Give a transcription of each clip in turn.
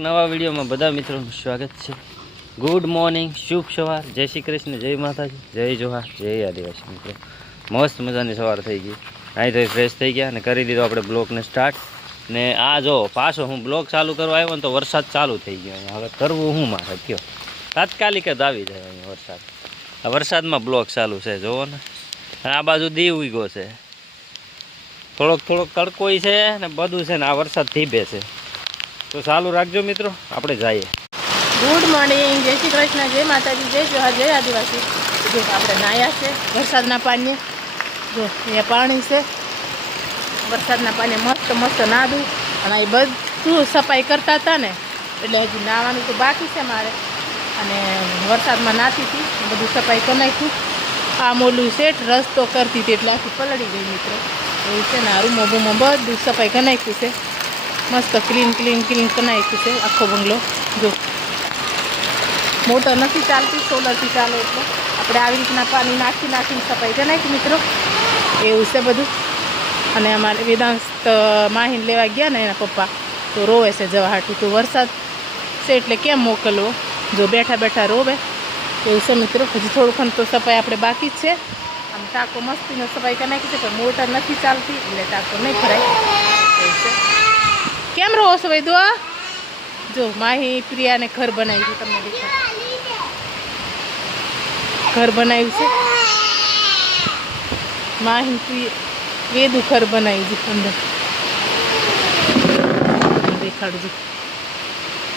નવા વિડીયોમાં બધા મિત્રોનું સ્વાગત છે. ગુડ મોર્નિંગ શુભ સવાર. જય શ્રી કૃષ્ણ, જય માતાજી, જય જોહાર, જય આદિવાસી મિત્રો. મસ્ત મજાની સવાર થઈ ગઈ. અહીં તો ફ્રેશ થઈ ગયા અને કરી દીધો આપણે બ્લોકને સ્ટાર્ટ ને આ જો પાછો હું બ્લોક ચાલુ કરવા આવ્યો ને તો વરસાદ ચાલુ થઈ ગયો હવે કરવું હું મારે? કયો? તાત્કાલિક જ આવી જાય અહીંયા વરસાદ. આ વરસાદમાં બ્લોક ચાલુ છે, જોવો ને. અને આ બાજુ દીવ ઉગ્યો છે. થોડોક થોડોક તડકોય છે ને બધું છે ને આ વરસાદ ધીબે છે. તો ચાલુ રાખજો મિત્રો, આપણે જઈએ. ગુડ મોર્નિંગ, જય શ્રી કૃષ્ણ, જય માતાજી, જય જોહાર જય આદિવાસી. જો આપણે નાયા છે, વરસાદના પાણીએ. જો, અહીંયા પાણી છે. વરસાદના પાણી મસ્ત મસ્ત નાદું. અને એ બધું સફાઈ કરતા હતા ને, એટલે હજી નાવાનું તો બાકી છે મારે. અને વરસાદમાં નાતી હતી, બધું સફાઈ કરી નાખ્યું. આ મોલું શેઠ રસ્તો કરતી હતી એટલે આખી પલળી ગઈ મિત્રો. એવું છે ને, આ રૂમો બૂમો બધું સફાઈ કરી નાખ્યું છે. મસ્ત ક્લીન ક્લીન ક્લીન નાખ્યું છે આખો બંગલો જો મોટર નથી ચાલતી સોલરથી ચાલે એટલે આપણે આવી રીતના પાણી નાખી નાખીને સફાઈ કરી નાખી મિત્રો એવું છે બધું અને અમારે વેદાંત માહીને લેવા ગયા ને એના પપ્પા, તો રોવે છે જવા હાટું. તો વરસાદ છે એટલે કેમ મોકલવો? જો બેઠા બેઠા રોવે. એવું છે મિત્રો, હજી થોડું ઘણું તો સફાઈ આપણે બાકી જ છે. આમ ટાંકો મસ્તીનો સફાઈ કરી નાખી છે, પણ મોટર નથી ચાલતી, એટલે ટાંકો નહીં ભરાય. એવું છે. કેમ રહો છો ભાઈ દુઆ જો, માહી, પ્રિયાને ઘર બનાવ્યું છે તમને ઘર બનાવ્યું છે. માહી, પ્રિય, વેદું ઘર બનાવ્યું છે અંદર. દેખાડજો.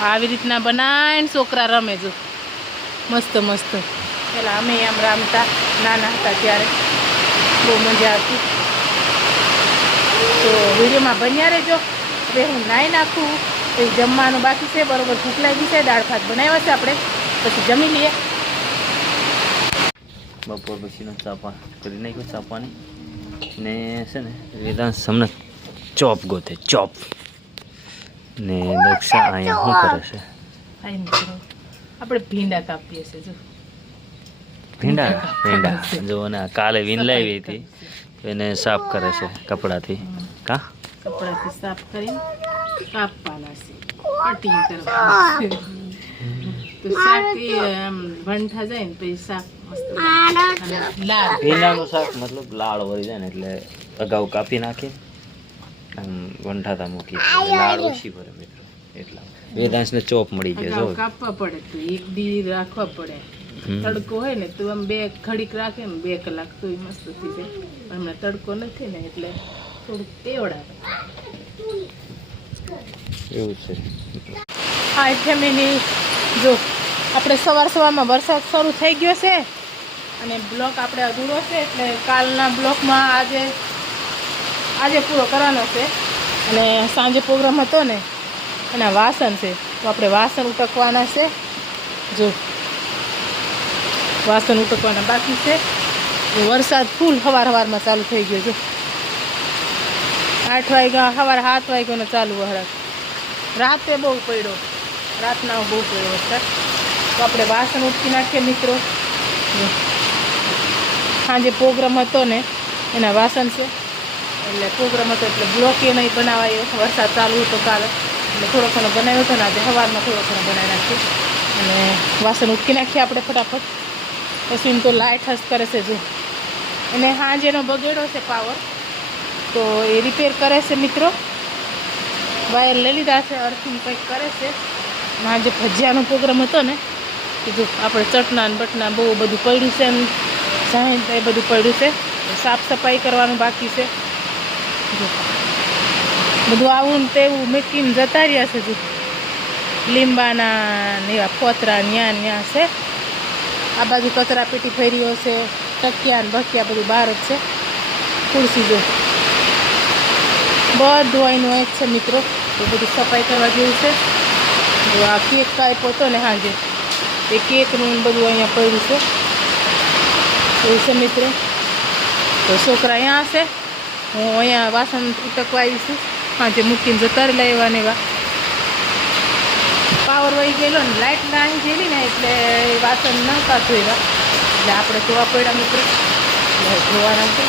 આવી રીતના બનાવીને છોકરા રમે જો. મસ્ત મસ્ત. પેલા અમે આમ રમતા, નાના હતા ત્યારે. બહુ મજા આવતી. તો વિડીયોમાં બન્યા રહેજો. હવે હું નાહી નાખું પછી જમવાનું બાકી છે બરોબર ભૂખ લાગી છે દાળ ભાત બનાવ્યા છે આપણે પછી જમી લઈએ. બપોર પછીનો ચાપા કરી નાખ્યો ચાપાની ને છે ને વેદાંત હમણાં ચોપ ગોતે ચોપ. ને દક્ષા અહીંયા શું કરે છે? આપણે ભીંડા કાપીએ છીએ જો. ભીંડા? ભીંડા જો ને કાલે વીન લાવી હતી. એને સાફ કરે છે કપડાથી. કા? કપડાથી સાફ કરીને કાપવાના છે. કટિંગ કરવાના તો શાક એ આમ વંઠા જાય ને પછી શાક મસ્ત લાલ ભીંડાનું શાક મતલબ લાળ વળી જાય ને એટલે અગાઉ કાપી નાખી આમ વંઠાતા મૂકી લાળ ઓછી ભરે મિત્રો. એટલા. વેદાંશને ચોપ મળી ગયા જો. કાપવા પડે તો એક દી રાખવા પડે. તડકો હોય ને તો આમ બે ખડીક રાખે ને બે કલાક તો મસ્ત થઈ જાય. પણ હમણાં તડકો નથી ને એટલે થોડુંક તેવડાવે એવું છે. હા ફેમિલી જો, આપણે સવાર સવારમાં વરસાદ શરૂ થઈ ગયો છે અને બ્લોક આપણે અધૂરો છે એટલે કાલના બ્લોકમાં આજે આજે પૂરો કરવાનો છે. અને સાંજે પ્રોગ્રામ હતો ને, એના વાસણ છે. તો આપણે વાસણ ઉટકવાના છે. જો, વાસણ ઉટકવાના બાકી છે. વરસાદ ફૂલ હવાર હવારમાં ચાલુ થઈ ગયો જો આઠ વાગ્યા, સવારે સાત વાગ્યાનો ચાલુ વરસાદ રાતે બહુ પડ્યો. રાતના બહુ પડ્યો વરસાદ તો આપણે વાસણ ઉટકી નાખીએ મિત્રો. સાંજે પ્રોગ્રામ હતો ને, એના વાસણ છે. એટલે પ્રોગ્રામ હતો, એટલે બ્લોક નહીં બનાવાયો. વરસાદ ચાલુ હતો કાલે. એટલે થોડો ઘણો બનાવ્યો હતો ને, આજે સવારમાં થોડો ઘણો બનાવી નાખ્યો. અને વાસણ ઉટકી નાખીએ આપણે ફટાફટ. પછી તો લાઇટ હસ કરે છે જો. એને સાંજેનો બગેડો છે પાવર તો એ રિપેર કરે છે મિત્રો. વાયર લઈ લીધા છે અર્થિંગ કંઈક કરે છે. આજે ભજીયાનો પ્રોગ્રામ હતો ને, કીધું આપણે ચટના ને બટના બહુ બધું પડ્યું છે એમ, સાહેબ એ બધું પડ્યું છે. સાફ સફાઈ કરવાનું બાકી છે. બધું આવું ને તેવું મેકીને જતા રહ્યા છે જો લીંબાના ને એવા કોતરા ન્યા ન્યા છે. આ બાજુ કચરા પેટી ફેરીઓ છે ટકિયા ને બકિયા બધું બહાર જ છે. ખુરશી જો. બધું અહીંનું એક છે, મિત્રો. તો બધું સફાઈ કરવા જેવું છે. આ કેક કાપ્યો હતો ને હાજે. એ કેકનું બધું અહીંયા પડ્યું છે. એવું છે, મિત્રો. તો છોકરા અહીંયા હશે. હું અહીંયા વાસણ ઉટકવા આવી છું. હાજે મૂકીને જતા એવા ને એવા. પાવર વહી ગયેલો ને લાઇટ ના અહીં ગયેલી ને, એટલે વાસણ નહોતા ધોયા એટલે આપણે ધોવા પડ્યા, મિત્રો. ધોવાના છે.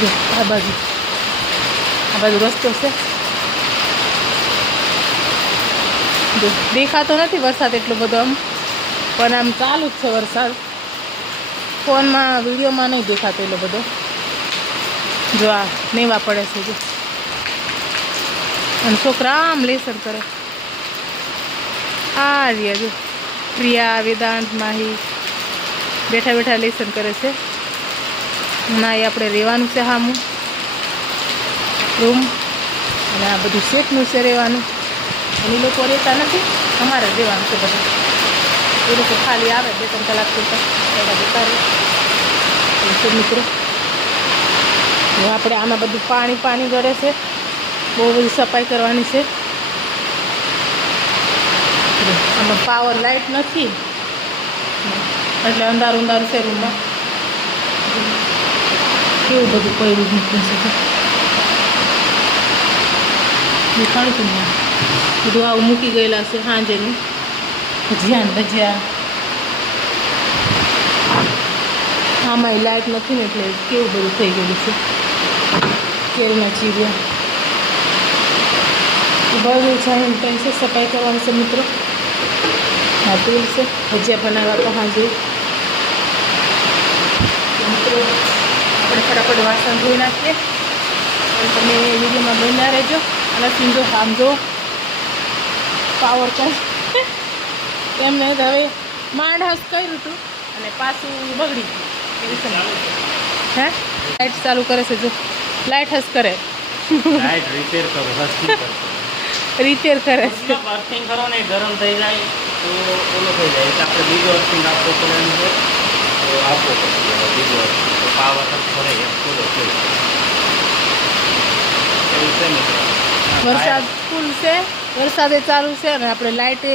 જો, આ બાજુ. આ બાજુ રસ્તો છે. દેખાતો નથી વરસાદ એટલો બધો આમ, પણ આમ ચાલુ જ છે વરસાદ. ફોનમાં, વિડીયોમાં નહીં દેખાતો એટલો બધો. જો આ નેવા પડે છે, જો. અને છોકરા આમ લેસન કરે. આ રહ્યા, જો. પ્રિયા, વેદાંત, માહી બેઠા બેઠા લેસન કરે છે. ના એ આપણે રહેવાનું છે હામું. રૂમ અને આ બધું શેઠનું છે રહેવાનું. અને લોકો રહેતા નથી, અમારે રહેવાનું છે બધું. એ લોકો ખાલી આવે બે ત્રણ કલાક પૂરતા, એવા જતા મિત્રો? આપણે આમાં બધું પાણી પાણી ગળે છે, બહુ બધી સફાઈ કરવાની છે. આમાં પાવર લાઇટ નથી. એટલે અંધારું અંધારું છે રૂમમાં. કેવું બધું કોઈ મૂક્યું છે? જો. દેખાડું તું ને. બધું આવું મૂકી ગયેલા છે સાંજેનું. ભજીયા ભજીયા. આમાંય લાઇટ નથી ને એટલે કેવું બધું થઈ ગયેલું છે. કેરીના ચીરિયા. બધું જાય ત્યાં છે? સફાઈ કરવાની છે મિત્રો? હા તેલ છે. ભજીયા બનાવવા તો હાજર. મિત્રો આપણે ફટાફટ વાસણ ધોઈ નાખીએ. તમે વિડીયોમાં બન્યા રહેજો. અને સિંધુ હામજો. પાવર કઈ એમને હવે માંડ હાઉસ કર્યું હતું અને પાછું બગડી ગયું. હે? લાઇટ ચાલુ કરે છે જો. લાઇટ હસ કરે રિપેર કરો કરે છે. અર્થિંગ કરો ને ગરમ થઈ જાય તો ઓલો થઈ જાય. એટલે આપણે બીજો અર્થિંગ આપવો પડે તો આપવો પડે. બીજો પાવર કરે એમ પૂરો થઈ જાય વરસાદ ફૂલ છે વરસાદે ચાલુ છે અને આપણે લાઇટે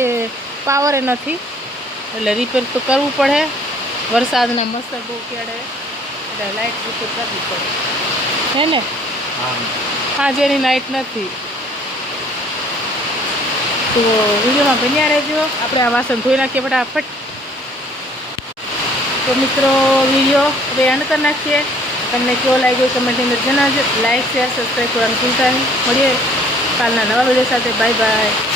પાવરે નથી. એટલે રિપેર તો કરવું પડે. વરસાદના મસ્ત બહુ કેડે એટલે લાઇટ રિપેર કરવી પડે. હે ને? હા. જેની લાઇટ નથી. તો વિડીયોમાં બન્યા રહેજો. આપણે આ વાસણ ધોઈ નાખીએ ફટાફટ. તો મિત્રો વીડિયો આપણે એન્ડ કરી નાખીએ. તમને કેવો લાગ્યો કમેન્ટની અંદર જણાવજો. લાઇક શેર સબસ્ક્રાઈબ કરવાનું ભૂલતા નહીં. મળીએ. કાલના નવા વીડિયો સાથે બાય બાય